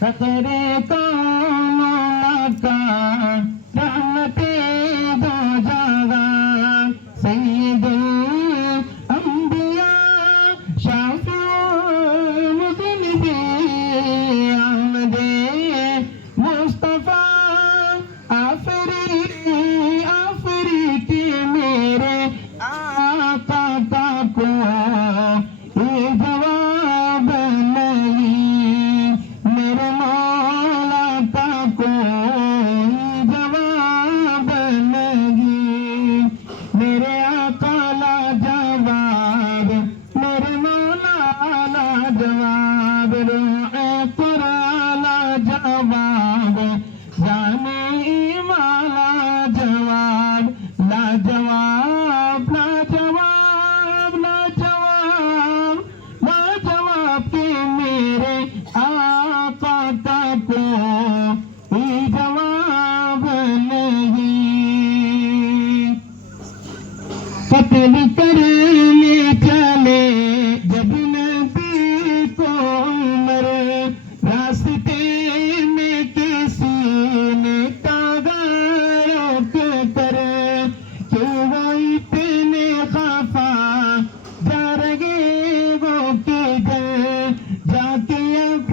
फखरे कौन का रहमते दो जगा सैयदुल अंबिया शाफिउल मुज़निबीन अहमदे मुस्तफा आफरीदी मेरे आका को ये जवाब नहीं मेरे मौला का कोई जवाब नहीं मेरे आका ला जवाब मेरे मौला ला जवाब रूहे कुरान ला जवाब जाने माला जवाब ला जवाब ला जवाब ला जवाब ला जवाब के मेरे आका का कोई जवाब नहीं कत्ल करने चले जब नबी को उमर रास्ते में किसी ने कहा रोक कर क्यों वो इतने खफा जा रहे वो किधर जाके अब